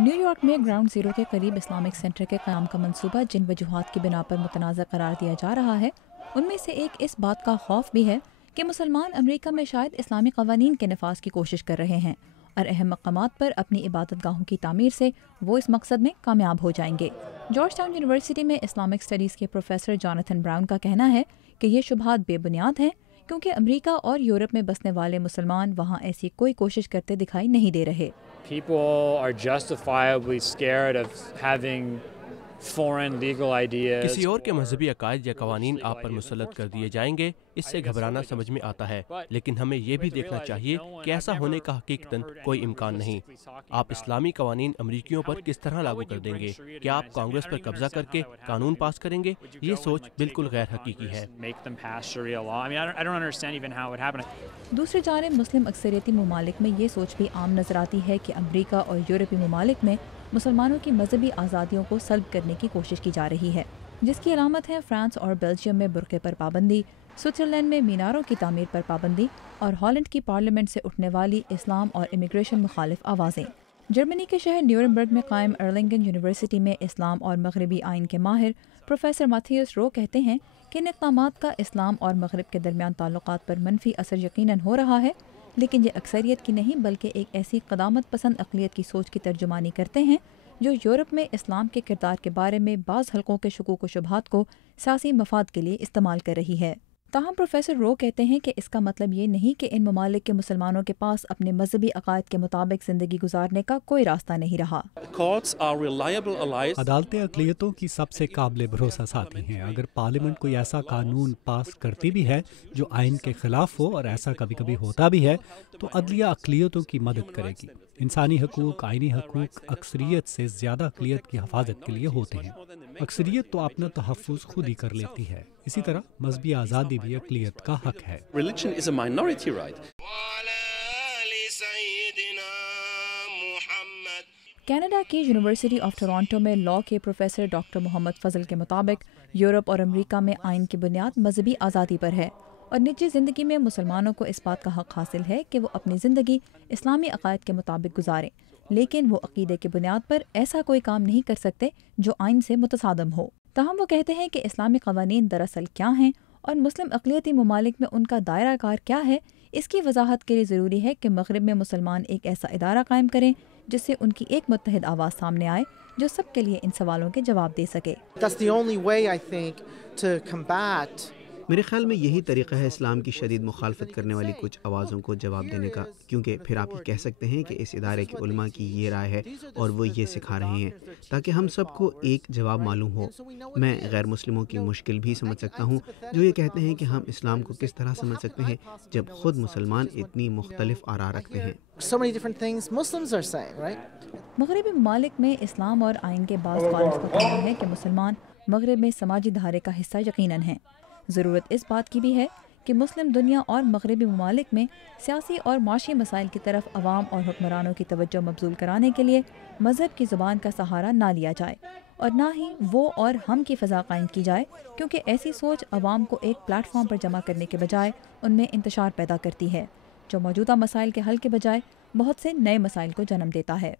New York में ground zero के करीब इस्लामिक सेंटर के क़याम का मंसूबा जिन वजूहात की बिना पर मुतनाज़ा करार दिया जा रहा है, उनमें से एक इस बात का खौफ भी है कि मुसलमान अमरीका में शायद इस्लामी क़वानीन के नफाज की कोशिश कर रहे हैं और अहम मकामात पर अपनी इबादत गाहों की तामीर से वो इस मकसद में कामयाब हो जाएंगे। जॉर्ज टाउन यूनिवर्सिटी में इस्लामिक स्टडीज़ के प्रोफेसर जॉनथन ब्राउन का कहना है कि ये शुबहात बेबुनियाद हैं, क्योंकि अमरीका और यूरोप में बसने वाले मुसलमान वहाँ ऐसी कोई कोशिश करते दिखाई नहीं दे रहे। People are justifiably scared of having foreign legal ideas. किसी और के मजहबी अकायद या कवानीन आप पर मुसल्लत कर दिए जाएंगे, इससे घबराना समझ में आता है, लेकिन हमें ये भी देखना चाहिए कि ऐसा होने का हकीकतन कोई इम्कान नहीं। आप इस्लामी कवानीन अमरीकियों पर किस तरह लागू कर देंगे? क्या आप कांग्रेस पर कब्जा करके कानून पास करेंगे? ये सोच बिल्कुल गैर हकीकी है। दूसरी जानिब मुस्लिम अक्सरियती ममालिक में ये सोच भी आम नजर आती है कि अमरीका और यूरोपीय ममालिक में मुसलमानों की मजहबी आज़ादियों को सल्ब करने की कोशिश की जा रही है, जिसकी अलामत है फ्रांस और बेल्जियम में बुर्के पर पाबंदी, स्विट्ज़रलैंड में मीनारों की तामीर पर पाबंदी और हॉलैंड की पार्लियामेंट से उठने वाली इस्लाम और इमिग्रेशन मुखालिफ आवाज़ें। जर्मनी के शहर न्यूरमबर्ग में कायम अर्लिंगन यूनिवर्सिटी में इस्लाम और मगरबी आइन के माहिर प्रोफेसर माथियस रो कहते हैं कि इन इक़दामात का इस्लाम और मगरब के दरमियान ताल्लुकात पर मनफी असर यकीनन हो रहा है, लेकिन ये अक्सरियत की नहीं बल्कि एक ऐसी क़दामत पसंद अक़लियत की सोच की तर्जुमानी करते हैं जो यूरोप में इस्लाम के किरदार के बारे में बाज़ हल्कों के शुकूक व शुबहात को सियासी मफाद के लिए इस्तेमाल कर रही है। ताहम प्रोफेसर रो कहते हैं कि इसका मतलब ये नहीं कि इन ममालिक के मुसलमानों के पास अपने मजहबी अकायद के मुताबिक ज़िंदगी गुजारने का कोई रास्ता नहीं रहा। अदालतें अक़लियतों की सबसे काबिल भरोसा साथी हैं। अगर पार्लियामेंट कोई ऐसा कानून पास करती भी है जो आइन के खिलाफ हो, और ऐसा कभी कभी होता भी है, तो अदलिया अक़लियतों की मदद करेगी। इंसानी हकूक़, आइनी हकूक़ अक्सरियत से ज़्यादा अक़लियत की हिफाजत के लिए होते हैं। अक्सरियत तो अपना तहफ़्फ़ुज़ खुद ही कर लेती है, इसी तरह मजहबी आज़ादी भी अक़लियत का हक है। कनाडा की यूनिवर्सिटी ऑफ टोरंटो में लॉ के प्रोफेसर डॉक्टर मोहम्मद फजल के मुताबिक यूरोप और अमेरिका में आइन की बुनियाद मजहबी आज़ादी पर है और निजी ज़िंदगी में मुसलमानों को इस बात का हक हासिल है कि वो अपनी ज़िंदगी इस्लामी अकायद के मुताबिक गुजारें, लेकिन वो अकीदे की बुनियाद पर ऐसा कोई काम नहीं कर सकते जो आइन से मुतसादम हो। ताहम वो कहते हैं कि इस्लामी क़वानीन दरअसल क्या हैं और मुस्लिम अक़लियती ममालिक में उनका दायरा कार क्या है। इसकी वजाहत के लिए ज़रूरी है कि मग़रिब में मुसलमान एक ऐसा इदारा कायम करें जिससे उनकी एक मुत्तहिद आवाज़ सामने आए जो सबके लिए इन सवालों के जवाब दे सके। मेरे ख्याल में यही तरीक़ा है इस्लाम की शदीद मुखालफत करने वाली कुछ आवाज़ों को जवाब देने का, क्योंकि फिर आप ये कह सकते हैं कि इस इदारे के उलमा की ये राय है और वो ये सिखा रहे हैं, ताकि हम सबको एक जवाब मालूम हो। मैं गैर मुस्लिमों की मुश्किल भी समझ सकता हूँ जो ये कहते हैं कि हम इस्लाम को किस तरह समझ सकते हैं जब ख़ुद मुसलमान इतनी मुख्तलिफ आरा रखते हैं। मग़रिबी ममालिक में इस्लाम और आइन के बाज़ क़ालिस का कहना है कि मुसलमान मग़रिब में समाजी धारे का हिस्सा यकीनन है। ज़रूरत इस बात की भी है कि मुस्लिम दुनिया और मग़रिबी ममालिक में सियासी और माशी मसाइल की तरफ अवाम और हुक्मरानों की तवज्जो मबज़ूल कराने के लिए मज़हब की ज़ुबान का सहारा ना लिया जाए और ना ही वो और हम की फ़ज़ा कायम की जाए, क्योंकि ऐसी सोच अवाम को एक प्लेटफॉर्म पर जमा करने के बजाय उनमें इंतशार पैदा करती है, जो मौजूदा मसाइल के हल के बजाय बहुत से नए मसाइल को जन्म देता है।